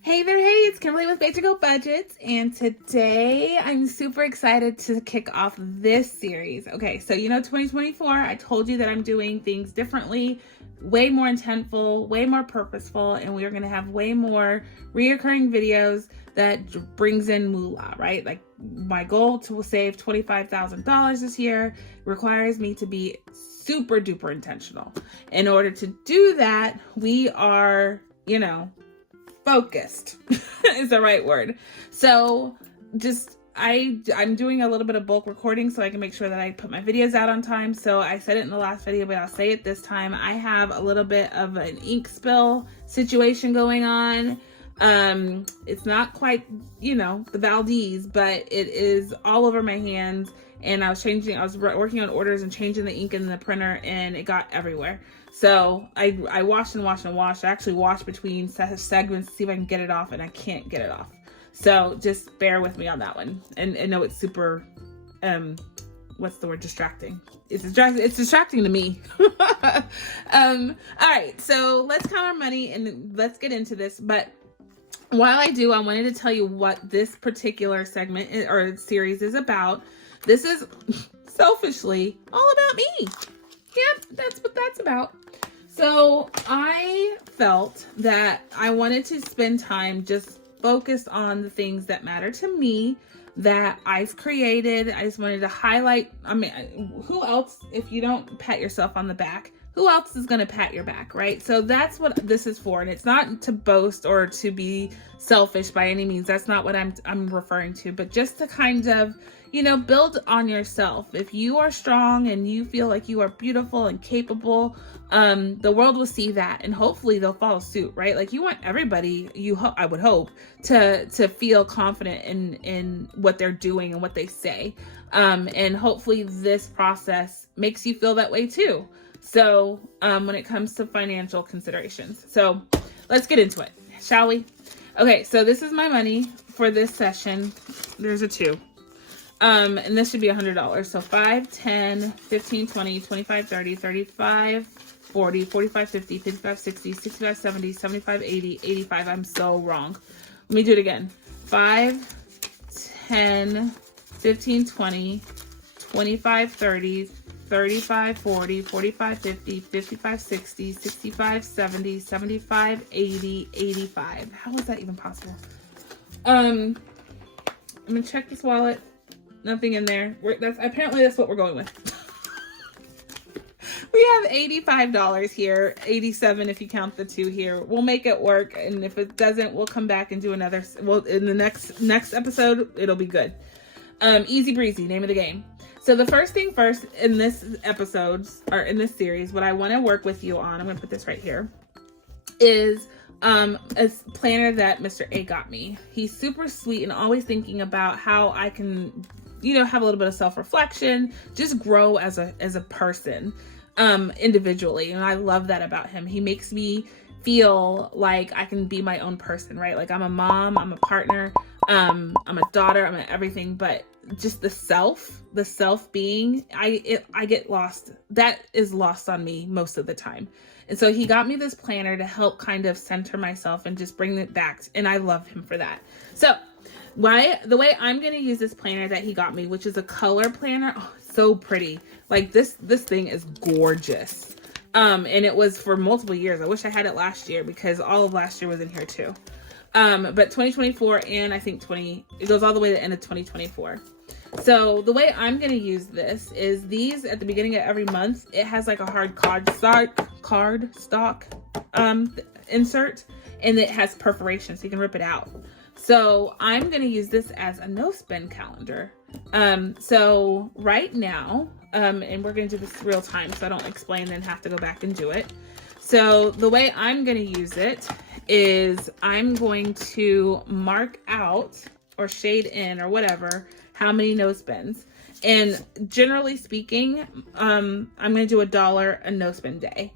Hey there, hey, it's Kimberly with KimmiesBudgets, and today I'm super excited to kick off this series. Okay, so 2024, I told you that I'm doing things differently, way more intentful, way more purposeful, and we are going to have way more reoccurring videos that brings in moolah, right? Like my goal to save $25,000 this year requires me to be super duper intentional. In order to do that, we are, focused is the right word. So I'm doing a little bit of bulk recording so I can make sure that I put my videos out on time. So I said it in the last video, but I'll say it this time. I have a little bit of an ink spill situation going on. It's not quite, the Valdez, but it is all over my hands. And I was working on orders and changing the ink in the printer, and it got everywhere. So I washed and washed and washed. I actually washed between segments to see if I can get it off, and I can't get it off. So just bear with me on that one. And know it's super, what's the word? Distracting. It's distracting to me. All right, so let's count our money and let's get into this. But while I do, I wanted to tell you what this particular segment or series is about. This is selfishly all about me. Yep, that's what that's about. So I felt that I wanted to spend time just focused on the things that matter to me, that I've created. I just wanted to highlight, who else, if you don't pat yourself on the back, who else is going to pat your back, right? So that's what this is for. And it's not to boast or to be selfish by any means. That's not what I'm referring to, but just to kind of, build on yourself. If you are strong and you feel like you are beautiful and capable, the world will see that, and hopefully they'll follow suit, right? Like you want everybody, I would hope, to feel confident in what they're doing and what they say. And hopefully this process makes you feel that way too. So when it comes to financial considerations. So let's get into it, shall we? Okay, so this is my money for this session. There's a 2. And this should be $100. So 5, 10, 15, 20, 25, 30, 35, 40, 45, 50, 55, 60, 65, 70, 75, 80, 85. I'm so wrong. Let me do it again. 5, 10, 15, 20, 25, 30, 35, 40, 45, 50, 55, 60, 65, 70, 75, 80, 85. How is that even possible? I'm gonna check this wallet. Nothing in there. Apparently that's what we're going with. We have $85 here, 87 if you count the 2 here. We'll make it work, and if it doesn't, we'll come back and do another. Well, in the next episode, it'll be good. Easy breezy, name of the game. So the first thing first in this episode, or in this series, what I want to work with you on, I'm going to put this right here, is a planner that Mr. A got me. He's super sweet and always thinking about how I can, have a little bit of self-reflection, just grow as a person, individually. And I love that about him. He makes me feel like I can be my own person, right? Like I'm a mom, I'm a partner, I'm a daughter, I'm everything, but just the self being, I get lost. That is lost on me most of the time. And so he got me this planner to help kind of center myself and just bring it back. And I love him for that. So the way I'm going to use this planner that he got me, which is a color planner. Oh, so pretty. Like this thing is gorgeous. And it was for multiple years. I wish I had it last year because all of last year was in here too. But 2024 and I think it goes all the way to the end of 2024. So the way I'm going to use this is these at the beginning of every month, it has like a hard card stock insert, and it has perforation so you can rip it out. So I'm going to use this as a no spend calendar. So right now, and we're going to do this real time so I don't explain and have to go back and do it. So the way I'm going to use it is I'm going to mark out or shade in or whatever how many no spends. And generally speaking, I'm going to do $1 a no spend day.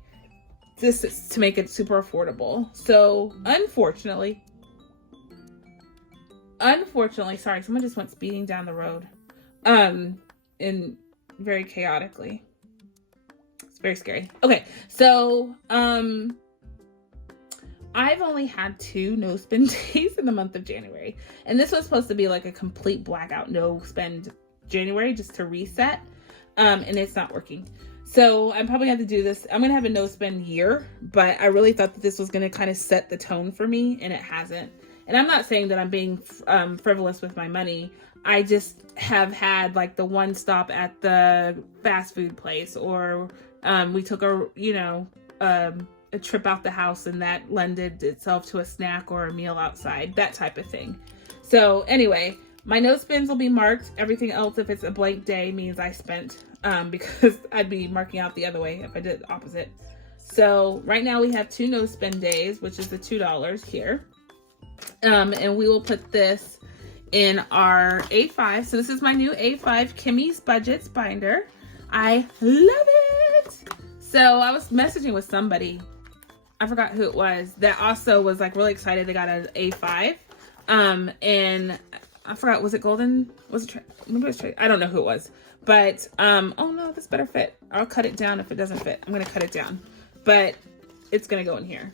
This is to make it super affordable. So unfortunately, sorry, someone just went speeding down the road, and very chaotically. It's very scary. Okay, so I've only had 2 no spend days in the month of January. And this was supposed to be like a complete blackout no spend January just to reset. And it's not working. So I'm probably going to have to do this. I'm going to have a no spend year, but I really thought that this was going to kind of set the tone for me, and it hasn't. And I'm not saying that I'm being frivolous with my money. I just have had like the one stop at the fast food place, or we took a trip out the house and that lended itself to a snack or a meal outside, that type of thing. So anyway, my no spends will be marked. Everything else, if it's a blank day, means I spent, because I'd be marking out the other way if I did the opposite. So right now we have 2 no spend days, which is the $2 here. And we will put this in our A5. So this is my new A5 KimmiesBudgets binder. I love it. So I was messaging with somebody, I forgot who it was, that also was like really excited they got an A5. And I forgot, was it golden? Was it maybe it was I don't know who it was. But oh no, this better fit. I'll cut it down if it doesn't fit. I'm gonna cut it down. But it's gonna go in here.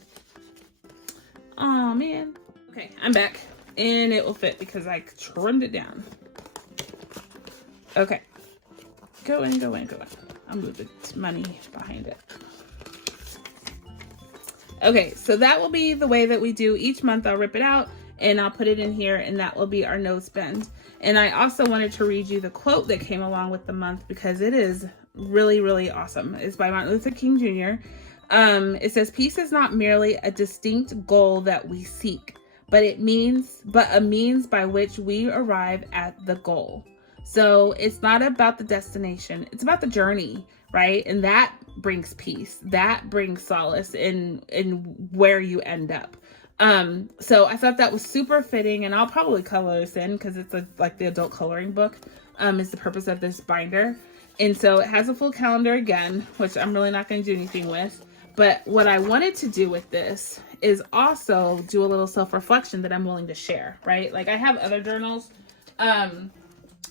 Oh man. Okay, I'm back. And it will fit because I trimmed it down. Okay. Go in, go in, go in. I'll move the money behind it. Okay, so that will be the way that we do each month. I'll rip it out and I'll put it in here, and that will be our no spend. And I also wanted to read you the quote that came along with the month because it is really, really awesome. It's by Martin Luther King Jr. It says, "Peace is not merely a distinct goal that we seek, but a means by which we arrive at the goal." So it's not about the destination, it's about the journey, right? And that brings peace, that brings solace in where you end up. So I thought that was super fitting, and I'll probably color this in because it's like the adult coloring book is the purpose of this binder. And so it has a full calendar again, which I'm really not going to do anything with. But what I wanted to do with this is also do a little self-reflection that I'm willing to share, right? Like I have other journals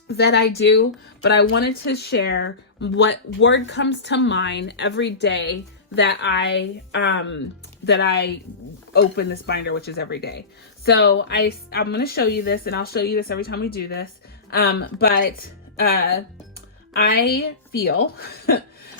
that I do, but I wanted to share what word comes to mind every day that I open this binder, which is every day. So I'm going to show you this, and I'll show you this every time we do this. But I feel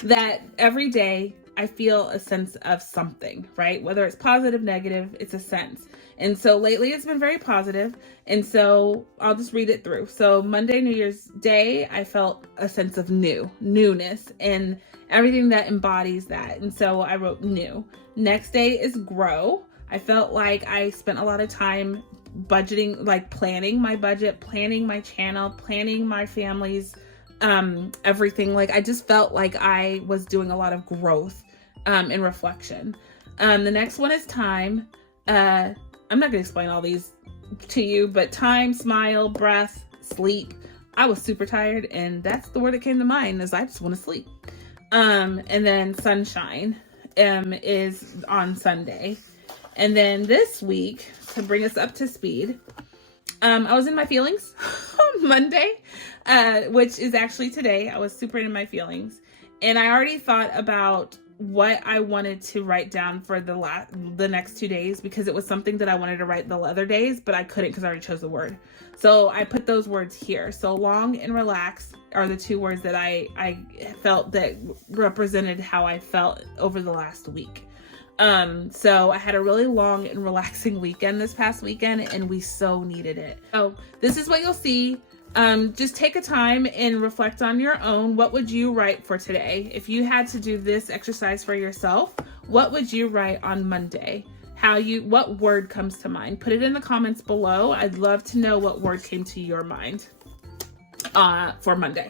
that every day I feel a sense of something, right? Whether it's positive, negative, it's a sense. And so lately it's been very positive. And so I'll just read it through. So Monday, New Year's Day, I felt a sense of newness and everything that embodies that. And so I wrote new. Next day is grow. I felt like I spent a lot of time budgeting, like planning my budget, planning my channel, planning my family's everything. Like I just felt like I was doing a lot of growth and reflection. The next one is time. I'm not going to explain all these to you, but time, smile, breath, sleep. I was super tired, and that's the word that came to mind, is I just want to sleep. And then sunshine is on Sunday. And then this week, to bring us up to speed, I was in my feelings on Monday, which is actually today. I was super in my feelings, and I already thought about what I wanted to write down for the next 2 days, because it was something that I wanted to write the other days, but I couldn't because I already chose the word. So I put those words here. So long and relax are the 2 words that I felt that represented how I felt over the last week. So I had a really long and relaxing weekend this past weekend, and we so needed it. So this is what you'll see. Just take a time and reflect on your own. What would you write for today? If you had to do this exercise for yourself, what would you write on Monday? What word comes to mind? Put it in the comments below. I'd love to know what word came to your mind, for Monday.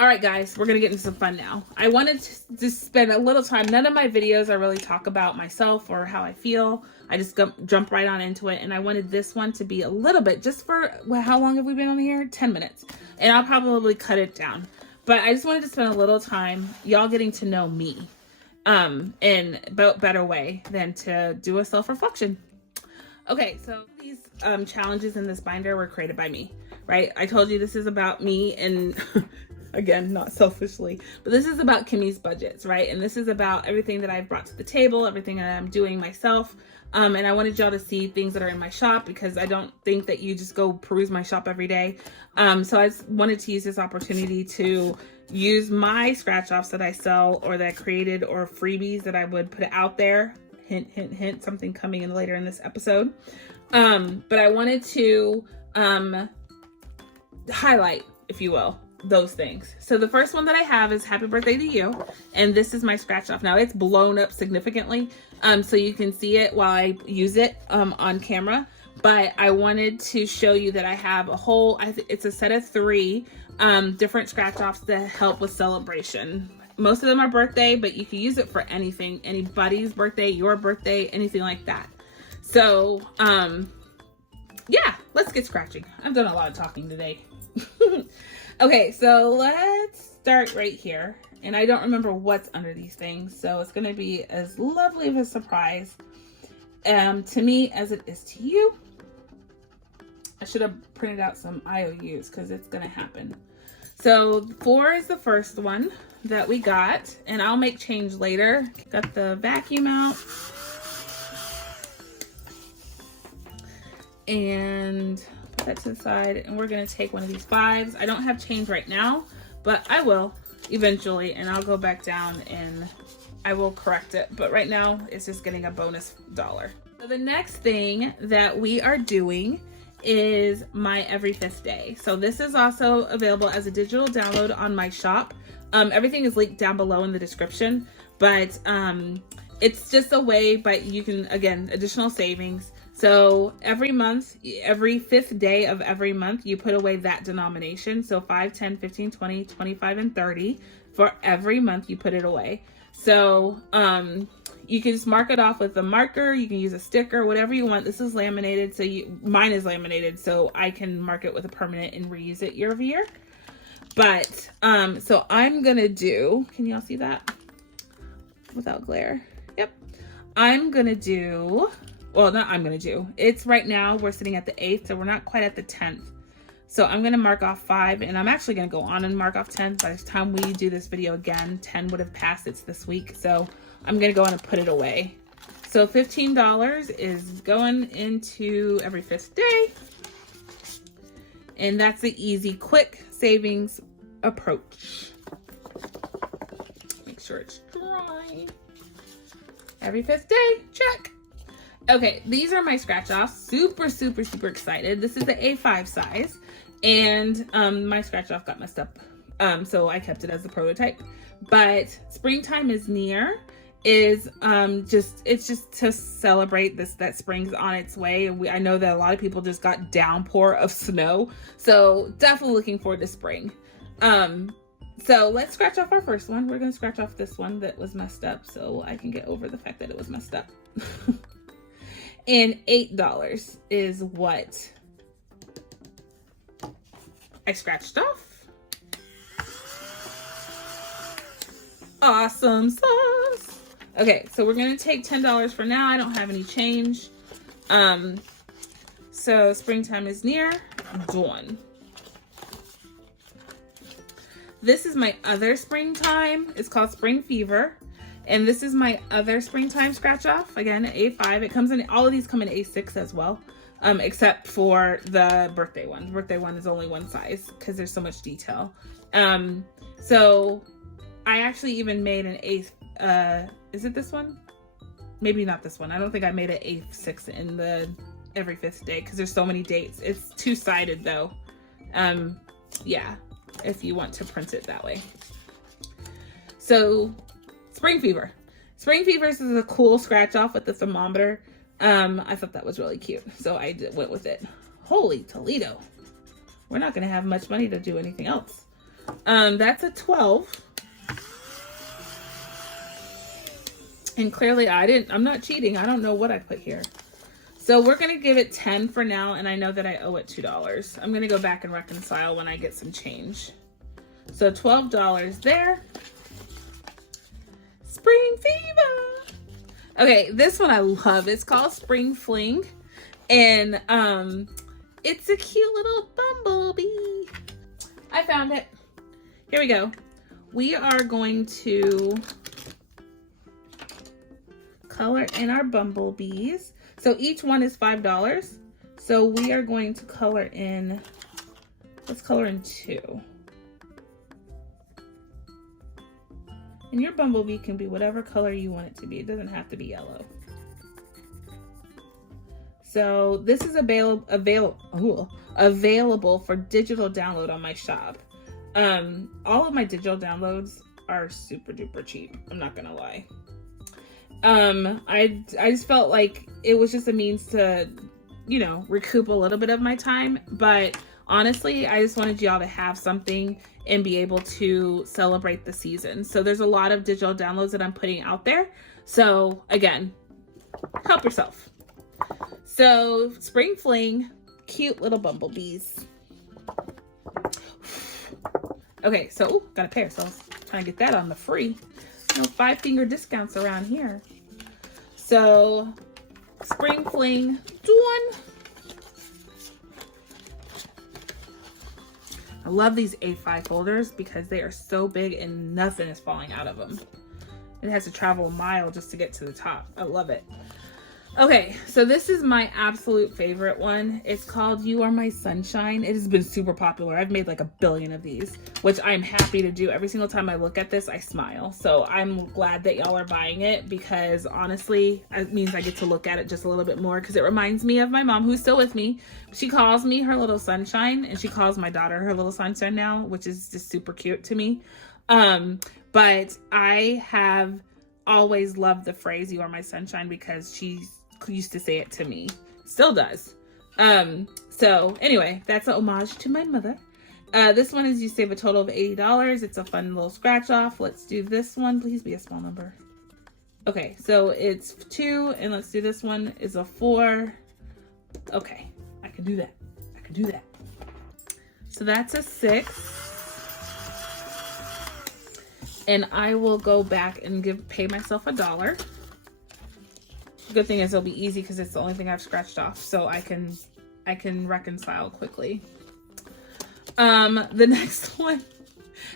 All right, guys, we're going to get into some fun now. I wanted to just spend a little time. None of my videos I really talk about myself or how I feel. I just jump right on into it. And I wanted this one to be a little bit, just for, how long have we been on here? 10 minutes. And I'll probably cut it down. But I just wanted to spend a little time, y'all getting to know me in a better way than to do a self-reflection. Okay, so these challenges in this binder were created by me, right? I told you this is about me and again, not selfishly, but this is about Kimmie's Budgets, right? And this is about everything that I've brought to the table, everything that I'm doing myself. And I wanted y'all to see things that are in my shop, because I don't think that you just go peruse my shop every day. So I just wanted to use this opportunity to use my scratch offs that I sell or that I created, or freebies that I would put out there. Hint, hint, hint, something coming in later in this episode. But I wanted to highlight, if you will, those things. So the first one that I have is Happy Birthday to You. And this is my scratch off. Now it's blown up significantly. So you can see it while I use it on camera. But I wanted to show you that I have a whole, it's a set of 3 different scratch offs that help with celebration. Most of them are birthday, but you can use it for anything, anybody's birthday, your birthday, anything like that. So, yeah, let's get scratching. I've done a lot of talking today. Okay, so let's start right here. And I don't remember what's under these things, so it's going to be as lovely of a surprise to me as it is to you. I should have printed out some IOUs because it's going to happen. So 4 is the first one that we got, and I'll make change later. Got the vacuum out. And put that to the side, and we're gonna take one of these 5s. I don't have change right now, but I will eventually, and I'll go back down and I will correct it. But right now it's just getting a bonus $1. So the next thing that we are doing is my every 5th day. So this is also available as a digital download on my shop. Everything is linked down below in the description, but it's just a way, but you can, again, additional savings. So every month, every 5th day of every month, you put away that denomination. So 5, 10, 15, 20, 25, and 30. For every month, you put it away. So you can just mark it off with a marker. You can use a sticker, whatever you want. This is laminated. So mine is laminated, so I can mark it with a permanent and reuse it year over year. But so I'm going to do, can y'all see that without glare? Yep. I'm going to do, well, not I'm going to do, it's right now, we're sitting at the 8th, so we're not quite at the 10th. So I'm going to mark off 5, and I'm actually going to go on and mark off 10. By the time we do this video again, 10 would have passed. It's this week. So I'm going to go on and put it away. So $15 is going into every 5th day. And that's the easy, quick savings approach. Make sure it's dry. Every 5th day, check. Okay, these are my scratch offs. Super, super, super excited. This is the A5 size. And my scratch off got messed up. So I kept it as the prototype. But springtime is near. It's just to celebrate this, that spring's on its way. And I know that a lot of people just got downpour of snow. So definitely looking forward to spring. So let's scratch off our first one. We're gonna scratch off this one that was messed up so I can get over the fact that it was messed up. And $8 is what I scratched off. Awesome sauce. Okay, so we're gonna take $10 for now. I don't have any change. So springtime is near. Done. This is my other springtime. It's called Spring Fever. And this is my other springtime scratch off. Again, A5. It comes in, all of these come in A6 as well. Except for the birthday one. The birthday one is only one size because there's so much detail. So I actually even made an is it this one? Maybe not this one. I don't think I made an A6 in the every 5th day because there's so many dates. It's 2-sided though. Yeah, if you want to print it that way. So Spring Fever. Spring Fever is a cool scratch off with the thermometer. I thought that was really cute, so I went with it. Holy Toledo. We're not going to have much money to do anything else. That's a 12. And clearly I'm not cheating. I don't know what I put here. So we're going to give it 10 for now, and I know that I owe it $2. I'm going to go back and reconcile when I get some change. So $12 there. Spring Fever. Okay, this one I love. It's called Spring Fling. And it's a cute little bumblebee. I found it. here we go. We are going to color in our bumblebees. So each one is $5. So we are going to color in, let's color in 2. And your bumblebee can be whatever color you want it to be. It doesn't have to be yellow. So this is available for digital download on my shop. All of my digital downloads are super duper cheap. I'm not gonna lie. I just felt like it was just a means to, you know, recoup a little bit of my time. But honestly, I just wanted y'all to have something and be able to celebrate the season. So there's a lot of digital downloads that I'm putting out there. So again, help yourself. So Spring Fling, cute little bumblebees. Okay, so got a pair, so I was trying to get that on the free. No 5-finger discounts around here. So Spring Fling, done. I love these A5 folders because they are so big and nothing is falling out of them. It has to travel a mile just to get to the top. I love it. Okay, so this is my absolute favorite one. It's called You Are My Sunshine. It has been super popular. I've made like 1 billion of these, which I'm happy to do. Every single time I look at this, I smile. So I'm glad that y'all are buying it because honestly, it means I get to look at it just a little bit more because it reminds me of my mom who's still with me. She calls me her little sunshine and she calls my daughter her little sunshine now, which is just super cute to me. But I have always loved the phrase You Are My Sunshine because she's used to say it to me, still does. So anyway, that's an homage to my mother. This one is you save a total of $80. It's a fun little scratch off. Let's do this one. Please be a small number. Okay, so it's 2, and let's do this one is a 4. Okay, I can do that. I can do that. So that's a 6. And I will go back and pay myself $1. Good thing is it'll be easy because it's the only thing I've scratched off, so I can reconcile quickly. The next one,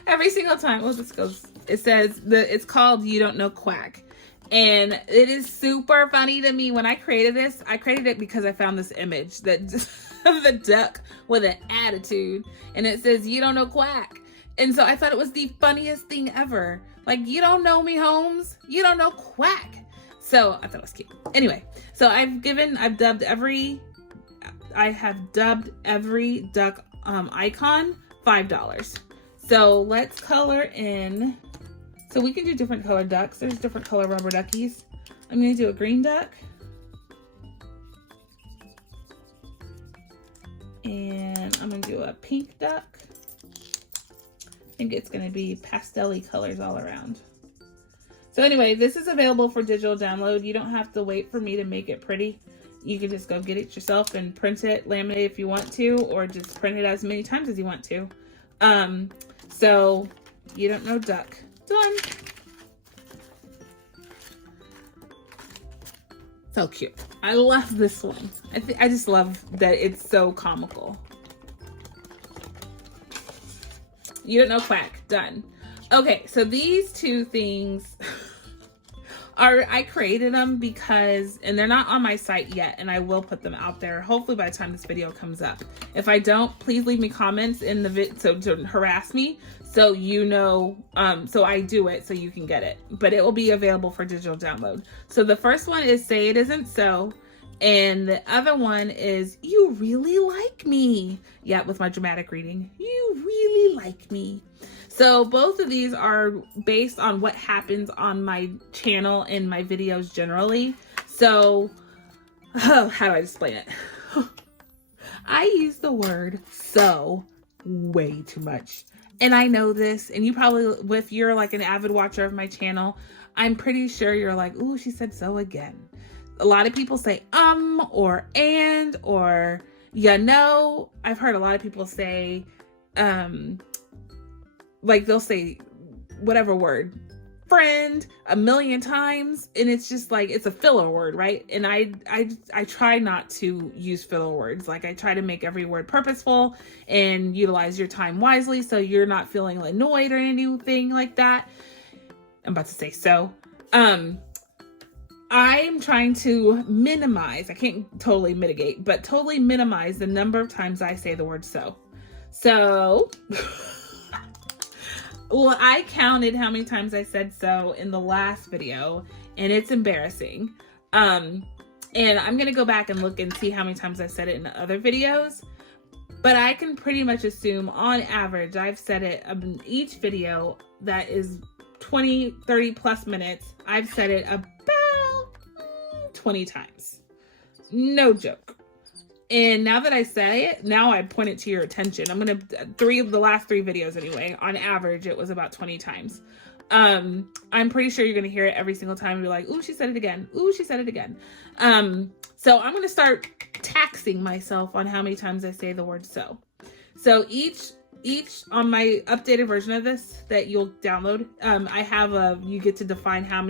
every single time, oh, this goes, it says it's called You Don't Know Quack, and it is super funny to me. When I created this, I created it because I found this image that of the duck with an attitude, and it says You Don't Know Quack, and so I thought it was the funniest thing ever. Like, you don't know me, Holmes. You don't know Quack. So I thought it was cute. Anyway, so I've dubbed every duck icon $5. So let's color in. So we can do different color ducks. There's different color rubber duckies. I'm gonna do a green duck. And I'm gonna do a pink duck. I think it's gonna be pastel-y colors all around. So anyway, this is available for digital download. You don't have to wait for me to make it pretty. You can just go get it yourself and print it, laminate it if you want to, or just print it as many times as you want to. So You Don't Know Duck, done. So cute. I love this one. I just love that it's so comical. You Don't Know Quack, done. Okay, so these two things I created them because, and they're not on my site yet, and I will put them out there hopefully by the time this video comes up. If I don't, please leave me comments in the vid, so to harass me, so you know, so I do it so you can get it. But it will be available for digital download. So the first one is Say It Isn't So, and the other one is You Really Like Me. Yeah, with my dramatic reading. You really like me. So both of these are based on what happens on my channel and my videos generally. So, how do I explain it? I use the word so way too much. And I know this, and you probably, if you're like an avid watcher of my channel, I'm pretty sure you're like, ooh, she said so again. A lot of people say or and, or you know. I've heard a lot of people say like they'll say whatever word friend a million times, and it's just like, it's a filler word, right? And I try not to use filler words. Like, I try to make every word purposeful and utilize your time wisely, so you're not feeling annoyed or anything like that. I'm about to say so. I'm trying to minimize, I can't totally mitigate, but totally minimize the number of times I say the word so. So, well, I counted how many times I said so in the last video, and it's embarrassing. And I'm gonna go back and look and see how many times I've said it in other videos. But I can pretty much assume, on average, I've said it in each video that is 20, 30 plus minutes. I've said it about 20 times. No joke. And now that I say it, now I point it to your attention. I'm going to, the last 3 videos anyway, on average, it was about 20 times. I'm pretty sure you're going to hear it every single time and be like, ooh, she said it again. Ooh, she said it again. So I'm going to start taxing myself on how many times I say the word so. So each on my updated version of this that you'll download, I have you get to define how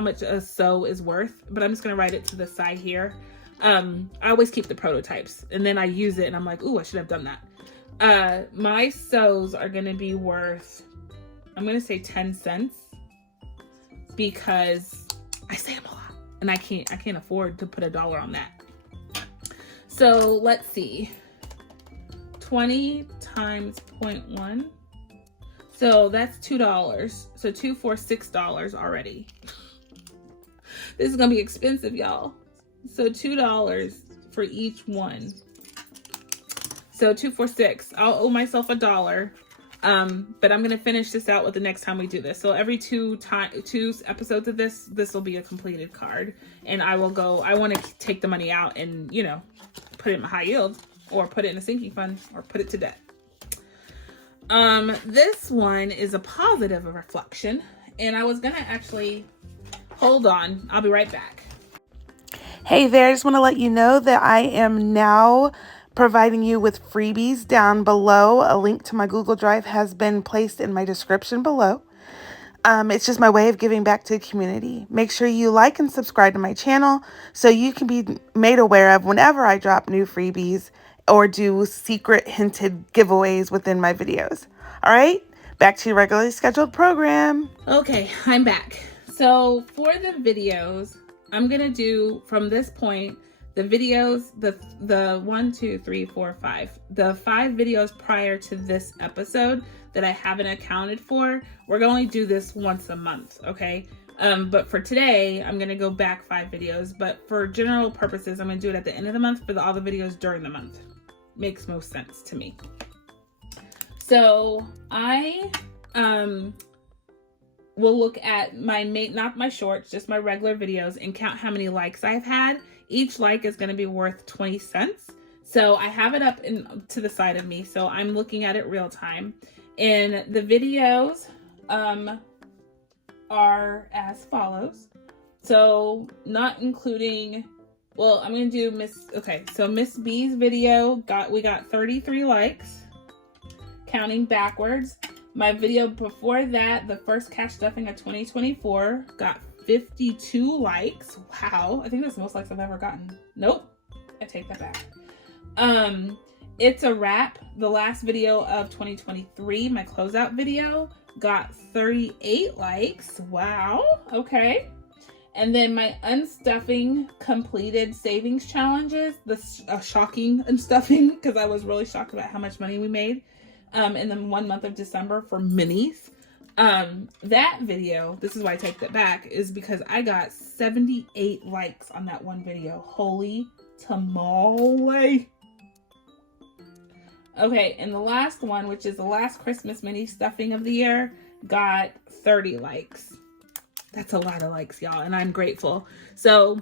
much a so is worth, but I'm just going to write it to the side here. I always keep the prototypes, and then I use it and I'm like, ooh, I should have done that. My so's are going to be worth, I'm going to say 10 cents, because I say them a lot and I can't afford to put $1 on that. So let's see, 20 times 0.1. So that's $2. So 2 for $6 already. This is going to be expensive, y'all. So $2 for each one. So 2 for $6. I'll owe myself $1. But I'm gonna finish this out with the next time we do this. So every two episodes of this will be a completed card, and I want to take the money out and, you know, put it in my high yield, or put it in a sinking fund, or put it to debt. This one is a positive reflection, and I was gonna actually hold on. I'll be right back. Hey there, I just want to let you know that I am now providing you with freebies down below. A link to my Google Drive has been placed in my description below. It's just my way of giving back to the community. Make sure you like and subscribe to my channel so you can be made aware of whenever I drop new freebies or do secret hinted giveaways within my videos. All right, back to your regularly scheduled program. Okay, I'm back. So for the videos, I'm gonna do from this point the videos, the 1, 2, 3, 4, 5, the 5 videos prior to this episode that I haven't accounted for. We're gonna only do this once a month, okay? But for today, I'm gonna go back 5 videos. But for general purposes, I'm gonna do it at the end of the month for all the videos during the month. Makes most sense to me. So I we'll look at not my shorts, just my regular videos, and count how many likes I've had. Each like is going to be worth 20 cents. So I have it up to the side of me, so I'm looking at it real time. And the videos are as follows. So not including, well, I'm going to do so Miss B's video we got 33 likes, counting backwards. My video before that, the first cash stuffing of 2024, got 52 likes. Wow, I think that's the most likes I've ever gotten. Nope, I take that back. It's a wrap. The last video of 2023, my closeout video, got 38 likes. Wow, okay. And then my unstuffing completed savings challenges, the shocking unstuffing, because I was really shocked about how much money we made in the 1 month of December for minis. That video, this is why I take that back, is because I got 78 likes on that one video. Holy tamale. Okay, and the last one, which is the last Christmas mini stuffing of the year, got 30 likes. That's a lot of likes, y'all, and I'm grateful. So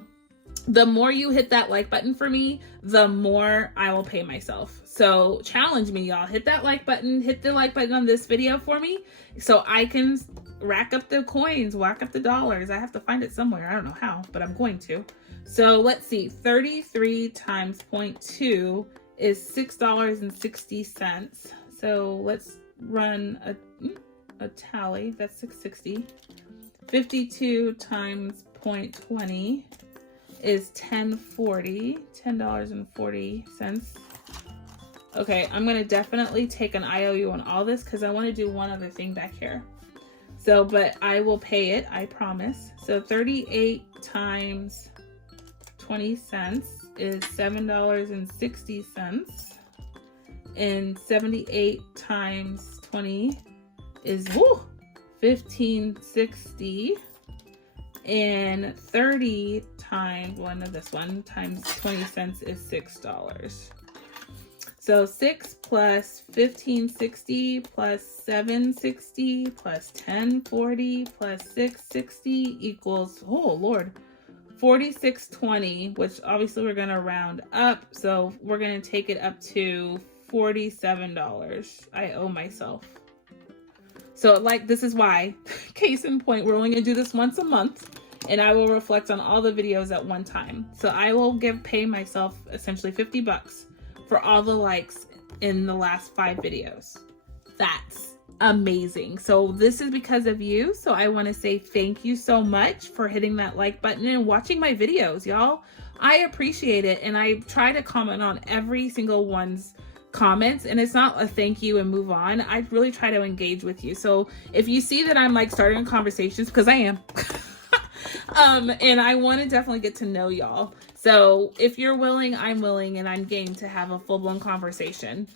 the more you hit that like button for me, the more I will pay myself. So challenge me, y'all. Hit that like button. Hit the like button on this video for me so I can rack up the coins, whack up the dollars. I have to find it somewhere. I don't know how, but I'm going to. So let's see. 33 times 0.2 is $6.60. So let's run a tally. That's $6.60. 52 times 0.20 is $10.40. Okay, I'm gonna definitely take an IOU on all this because I want to do one other thing back here. So, but I will pay it, I promise. So 38 times 20 cents is $7.60. And 78 times 20 is $15.60. And 30 times times 20 cents is $6. So 6 plus 15.60 plus 7.60 plus 10.40 plus 6.60 equals, oh Lord, 46.20, which obviously we're gonna round up. So we're gonna take it up to $47. I owe myself. So like, this is why, case in point, we're only gonna do this once a month, and I will reflect on all the videos at one time. So I will pay myself essentially 50 bucks for all the likes in the last 5 videos. That's amazing. So this is because of you. So I want to say thank you so much for hitting that like button and watching my videos, y'all. I appreciate it, and I try to comment on every single one's comments, and it's not a thank you and move on. I really try to engage with you. So if you see that I'm like starting conversations, because I am, and I want to definitely get to know y'all. So if you're willing, I'm willing, and I'm game to have a full-blown conversation,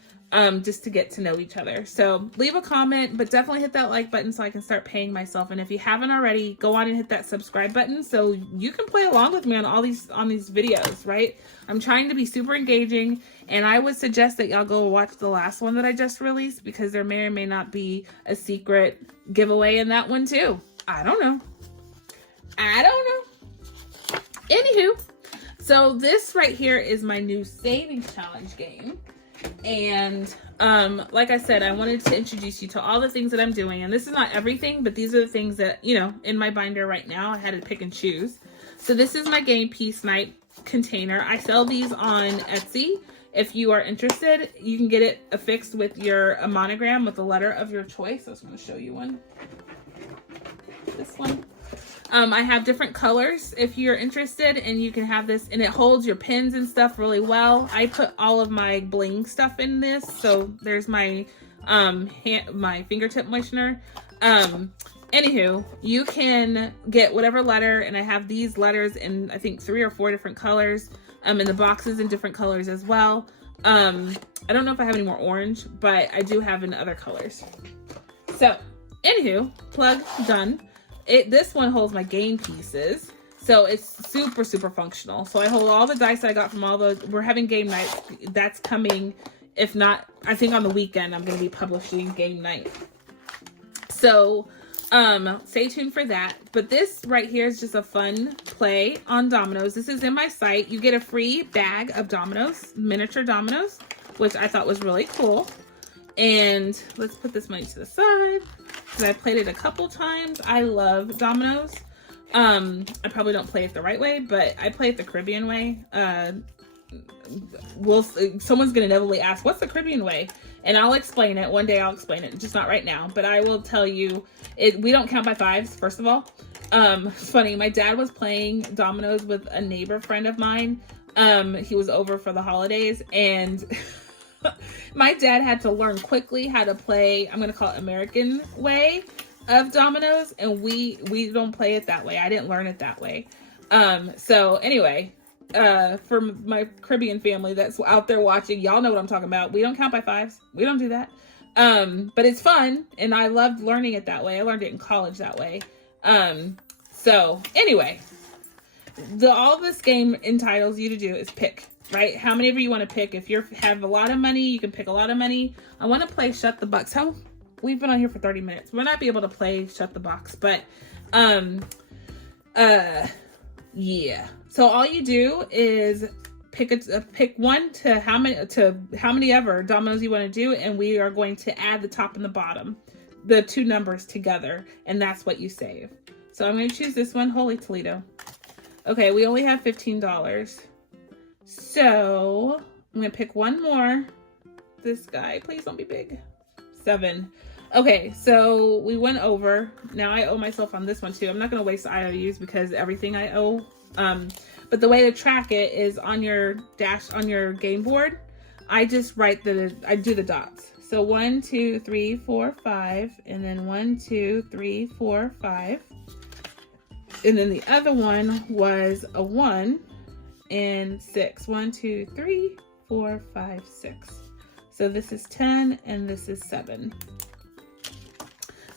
just to get to know each other. So leave a comment, but definitely hit that like button so I can start paying myself. And if you haven't already, go on and hit that subscribe button so you can play along with me on these videos, right? I'm trying to be super engaging, and I would suggest that y'all go watch the last one that I just released, because there may or may not be a secret giveaway in that one too. I don't know. Anywho, so this right here is my new savings challenge game. And like I said, I wanted to introduce you to all the things that I'm doing. And this is not everything, but these are the things that, you know, in my binder right now, I had to pick and choose. So this is my game Peace Night container. I sell these on Etsy. If you are interested, you can get it affixed with a monogram with the letter of your choice. I was going to show you one. This one. I have different colors if you're interested, and you can have this, and it holds your pins and stuff really well. I put all of my bling stuff in this. So there's my my fingertip moistener. Anywho, you can get whatever letter, and I have these letters in I think 3 or 4 different colors. And the boxes in different colors as well. I don't know if I have any more orange, but I do have in other colors. So anywho, plug done. This one holds my game pieces, so it's super functional. So I hold all the dice I got from we're having game nights. That's coming, if not, I think on the weekend I'm going to be publishing game night. So stay tuned for that. But this right here is just a fun play on dominoes. This is in my site. You get a free bag of dominoes, miniature dominoes, which I thought was really cool. And let's put this money to the side, because I played it a couple times. I love dominoes. I probably don't play it the right way, but I play it the Caribbean way. Someone's gonna inevitably ask, what's the Caribbean way? And I'll explain it. One day I'll explain it, just not right now. But I will tell you, we don't count by 5s, first of all. It's funny, my dad was playing dominoes with a neighbor friend of mine. He was over for the holidays, and my dad had to learn quickly how to play, I'm going to call it American way of dominoes. And we don't play it that way. I didn't learn it that way. So anyway, for my Caribbean family that's out there watching, y'all know what I'm talking about. We don't count by 5s. We don't do that. But it's fun, and I loved learning it that way. I learned it in college that way. So anyway, all this game entitles you to do is pick. Right? How many of you want to pick? If you have a lot of money, you can pick a lot of money. I want to play Shut the Box. We've been on here for 30 minutes. We'll not be able to play Shut the Box, but yeah. So all you do is pick one to how many ever dominoes you want to do, and we are going to add the top and the bottom, the 2 numbers together, and that's what you save. So I'm going to choose this one, Holy Toledo. Okay, we only have $15. So I'm gonna pick one more. This guy, please don't be big. 7. Okay, so we went over. Now I owe myself on this one too. I'm not gonna waste IOUs because everything I owe. But the way to track it is on your game board. I just I do the dots. So 1, 2, 3, 4, 5, and then 1, 2, 3, 4, 5. And then the other one was a 1 and 6. 1, 2, 3, 4, 5, 6. So this is 10 and this is 7.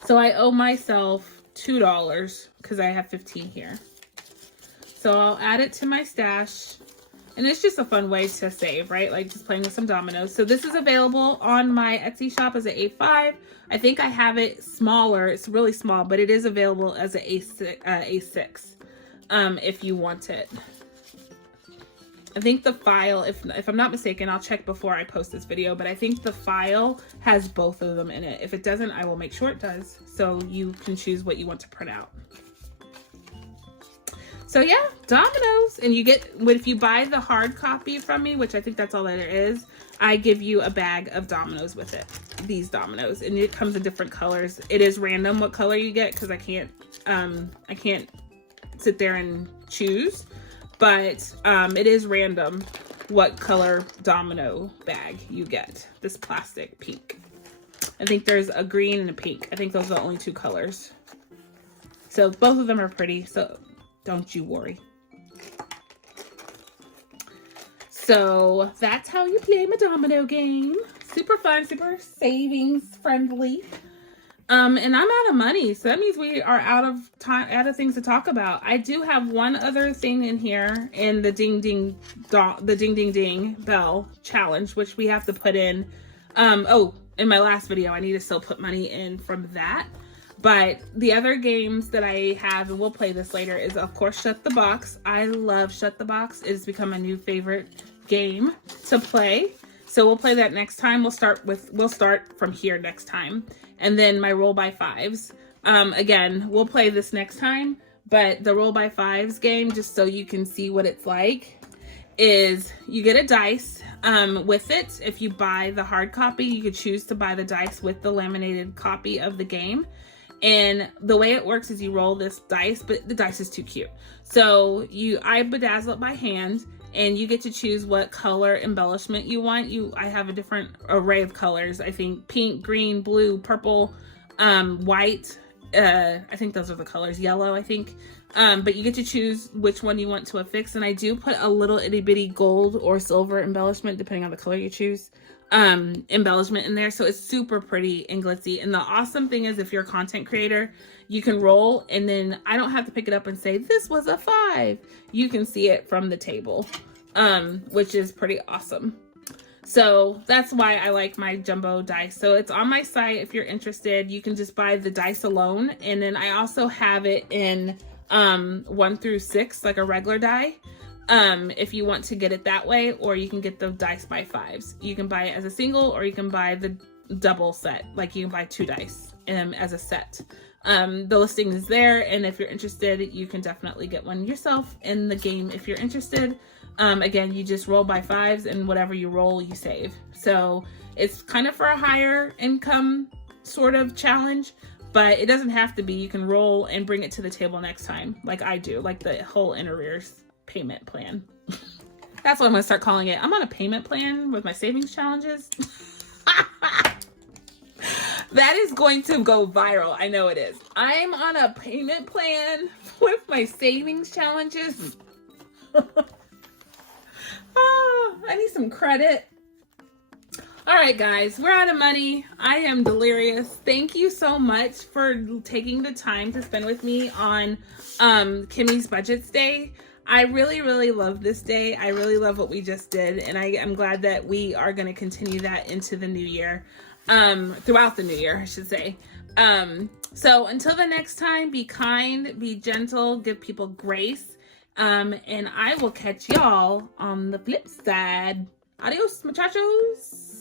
So I owe myself $2 because I have 15 here. So I'll add it to my stash. And it's just a fun way to save, right? Like just playing with some dominoes. So this is available on my Etsy shop as an A5. I think I have it smaller. It's really small, but it is available as an A6 if you want it. I think the file, if I'm not mistaken, I'll check before I post this video, but I think the file has both of them in it. If it doesn't, I will make sure it does. So you can choose what you want to print out. So yeah, dominoes. And you get, if you buy the hard copy from me, which I think that's all that it is, I give you a bag of dominoes with it. These dominoes. And it comes in different colors. It is random what color you get because I can't sit there and choose. But it is random what color domino bag you get. This plastic pink. I think there's a green and a pink. I think those are the only 2 colors. So both of them are pretty. So don't you worry. So that's how you play my domino game. Super fun, super savings friendly. And I'm out of money, so that means we are out of things to talk about. I do have one other thing in here in the ding ding bell challenge, which we have to put in. Oh, in my last video, I need to still put money in from that. But the other games that I have, and we'll play this later, is of course Shut the Box. I love Shut the Box. It has become a new favorite game to play. So we'll play that next time. We'll start from here next time. And then my roll by fives. Again, we'll play this next time, but the roll by fives game, just so you can see what it's like, is you get a dice with it. If you buy the hard copy, you could choose to buy the dice with the laminated copy of the game. And the way it works is you roll this dice, but the dice is too cute. So I bedazzle it by hand, and you get to choose what color embellishment you want. I have a different array of colors. I think pink, green, blue, purple, white. I think those are the colors. Yellow, I think. But you get to choose which one you want to affix. And I do put a little itty bitty gold or silver embellishment, depending on the color you choose, embellishment in there. So it's super pretty and glitzy. And the awesome thing is, if you're a content creator, you can roll, and then I don't have to pick it up and say, this was a 5. You can see it from the table, which is pretty awesome. So that's why I like my jumbo dice. So it's on my site. If you're interested, you can just buy the dice alone. And then I also have it in 1 through 6, like a regular die. If you want to get it that way, or you can get the dice by 5s. You can buy it as a single, or you can buy the double set. Like you can buy 2 dice as a set. The listing is there, and if you're interested, you can definitely get one yourself in the game if you're interested. Again, you just roll by 5s, and whatever you roll, you save. So it's kind of for a higher income sort of challenge, but it doesn't have to be. You can roll and bring it to the table next time, like I do, like the whole in arrears payment plan. That's what I'm gonna start calling it. I'm on a payment plan with my savings challenges. That is going to go viral. I know it is. I'm on a payment plan with my savings challenges. Oh, I need some credit. All right, guys, we're out of money. I am delirious. Thank you so much for taking the time to spend with me on Kimmie's Budgets Day. I really, really love this day. I really love what we just did, and I am glad that we are going to continue that into the new year. Throughout the new year, I should say. So until the next time, be kind, be gentle, give people grace. And I will catch y'all on the flip side. Adios, muchachos.